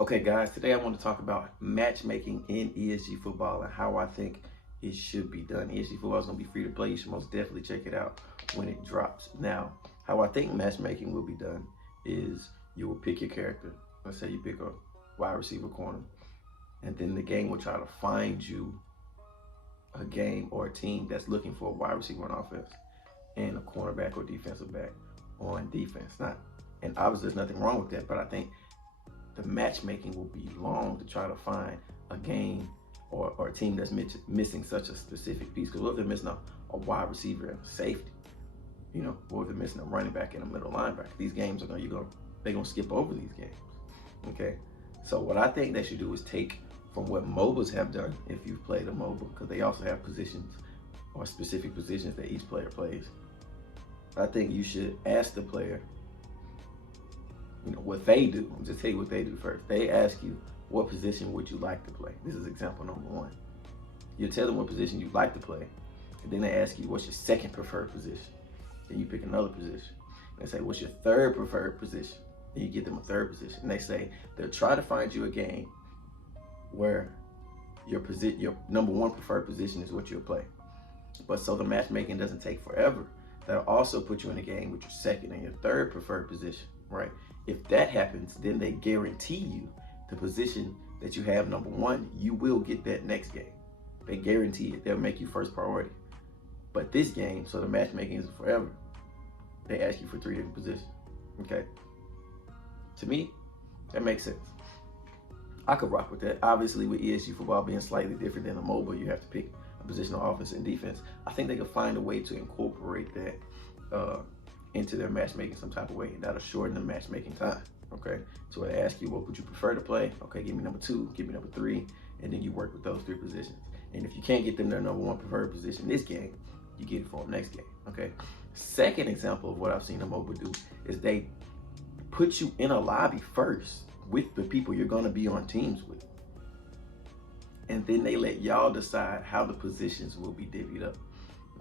Okay, guys, today I want to talk about matchmaking in ESG football and how I think it should be done. ESG football is going to be free to play. You should most definitely check it out when it drops. Now, how I think matchmaking will be done is you will pick your character. Let's say you pick a wide receiver corner, and then the game will try to find you a game or a team that's looking for a wide receiver on offense and a cornerback or defensive back on defense. And obviously there's nothing wrong with that, but I think the matchmaking will be long to try to find a game or a team that's missing such a specific piece. Because what if they're missing a wide receiver and a safety? Or if they're missing a running back and a middle linebacker? These games they're gonna skip over these games. Okay, so what I think they should do is take from what MOBAs have done, if you've played a MOBA, because they also have positions or specific positions that each player plays. I think you should ask the player what they do. I'll just tell you what they do first. They ask you, what position would you like to play? This is example number one. You tell them what position you'd like to play, and then they ask you, what's your second preferred position? Then you pick another position. They say, what's your third preferred position? Then you give them a third position. And they say, they'll try to find you a game where your number one preferred position is what you'll play. But so the matchmaking doesn't take forever, that'll also put you in a game with your second and your third preferred position, right? If that happens, then they guarantee you the position that you have number one, you will get that next game. They guarantee it. They'll make you first priority. But this game, so the matchmaking isn't forever, they ask you for 3 different positions, okay? To me, that makes sense. I could rock with that. Obviously, with ESG football being slightly different than a MOBA, you have to pick a position on offense and defense. I think they could find a way to incorporate that into their matchmaking some type of way. That'll shorten the matchmaking time, okay? So they ask you, what would you prefer to play? Okay, give me number 2, give me number 3, and then you work with those 3 positions. And if you can't get them their number 1 preferred position this game, you get it for them next game, okay? Second example of what I've seen a MOBA do is they put you in a lobby first with the people you're gonna be on teams with. And then they let y'all decide how the positions will be divvied up,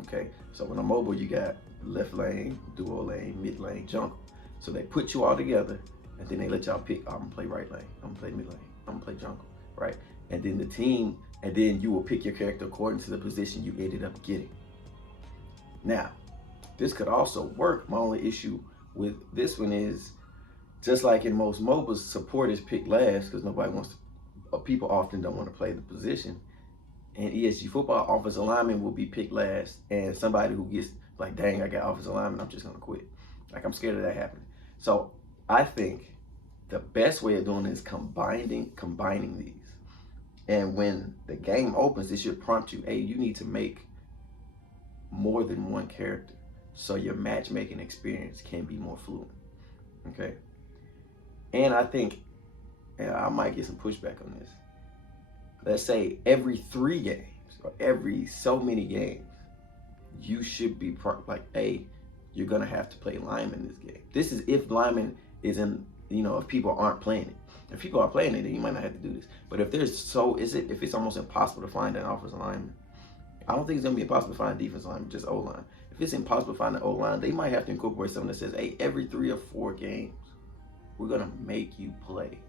okay? So in a MOBA, you got left lane, duo lane, mid lane, jungle. So they put you all together, and then they let y'all pick, I'm gonna play right lane, I'm gonna play mid lane, I'm gonna play jungle, right? And then you will pick your character according to the position you ended up getting. Now, this could also work. My only issue with this one is, just like in most MOBAs, support is picked last because people often don't want to play the position. In ESG football, offensive lineman will be picked last, and somebody who gets like, dang, I got offensive lineman, I'm just gonna quit. Like, I'm scared of that happening. So I think the best way of doing it is combining these. And when the game opens, it should prompt you, hey, you need to make more than one character so your matchmaking experience can be more fluent, okay? And I think, and I might get some pushback on this, let's say every 3 games or every so many games, you should be like, hey, you're gonna have to play lineman this game. This is if lineman is in, if people aren't playing it. If people are playing it, then you might not have to do this. But if if it's almost impossible to find an offensive lineman, I don't think it's gonna be impossible to find a defensive lineman, just O-line. If it's impossible to find an O-line, they might have to incorporate something that says, hey, every 3 or 4 games, we're gonna make you play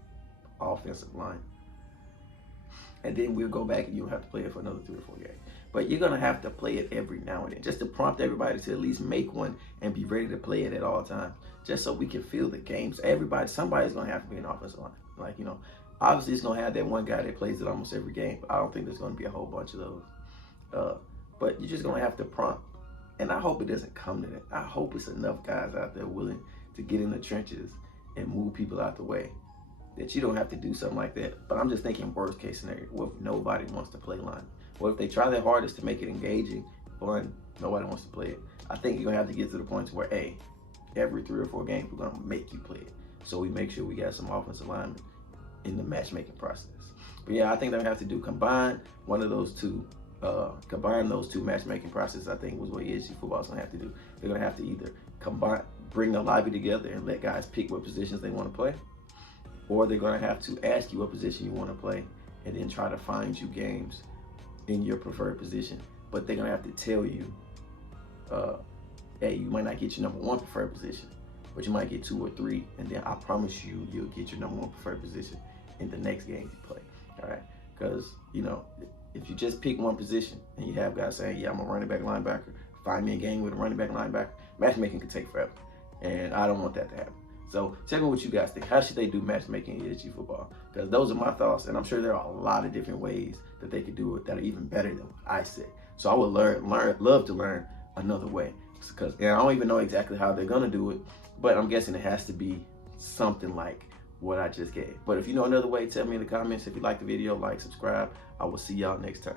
offensive line. And then we'll go back and you'll have to play it for another 3 or 4 games. But you're gonna have to play it every now and then, just to prompt everybody to at least make one and be ready to play it at all times, just so we can feel the games. Somebody's gonna have to be an offensive line. Like, obviously it's gonna have that one guy that plays it almost every game, but I don't think there's gonna be a whole bunch of those. But you're just gonna have to prompt. And I hope it doesn't come to that. I hope it's enough guys out there willing to get in the trenches and move people out the way that you don't have to do something like that. But I'm just thinking worst case scenario, what if nobody wants to play line? What if they try their hardest to make it engaging, fun, nobody wants to play it? I think you're gonna have to get to the point where, hey, every 3 or 4 games, we're gonna make you play it. So we make sure we got some offensive linemen in the matchmaking process. But yeah, I think they'll have to do combine those two matchmaking processes. I think was what ESG football is gonna have to do. They're gonna have to either bring the lobby together and let guys pick what positions they want to play, or they're gonna have to ask you what position you want to play and then try to find you games in your preferred position. But they're gonna have to tell you, hey, you might not get your number 1 preferred position, but you might get 2 or 3, and then I promise you, you'll get your number 1 preferred position in the next game you play. All right, because you know, if you just pick one position and you have guys saying, yeah, I'm a running back linebacker, find me a game with a running back linebacker, matchmaking could take forever, and I don't want that to happen. So tell me what you guys think. How should they do matchmaking in ESG football? Because those are my thoughts, and I'm sure there are a lot of different ways that they could do it that are even better than what I said. So I would love to learn another way. Because I don't even know exactly how they're gonna do it, but I'm guessing it has to be something like what I just gave. But if you know another way, tell me in the comments. If you like the video, like, subscribe. I will see y'all next time.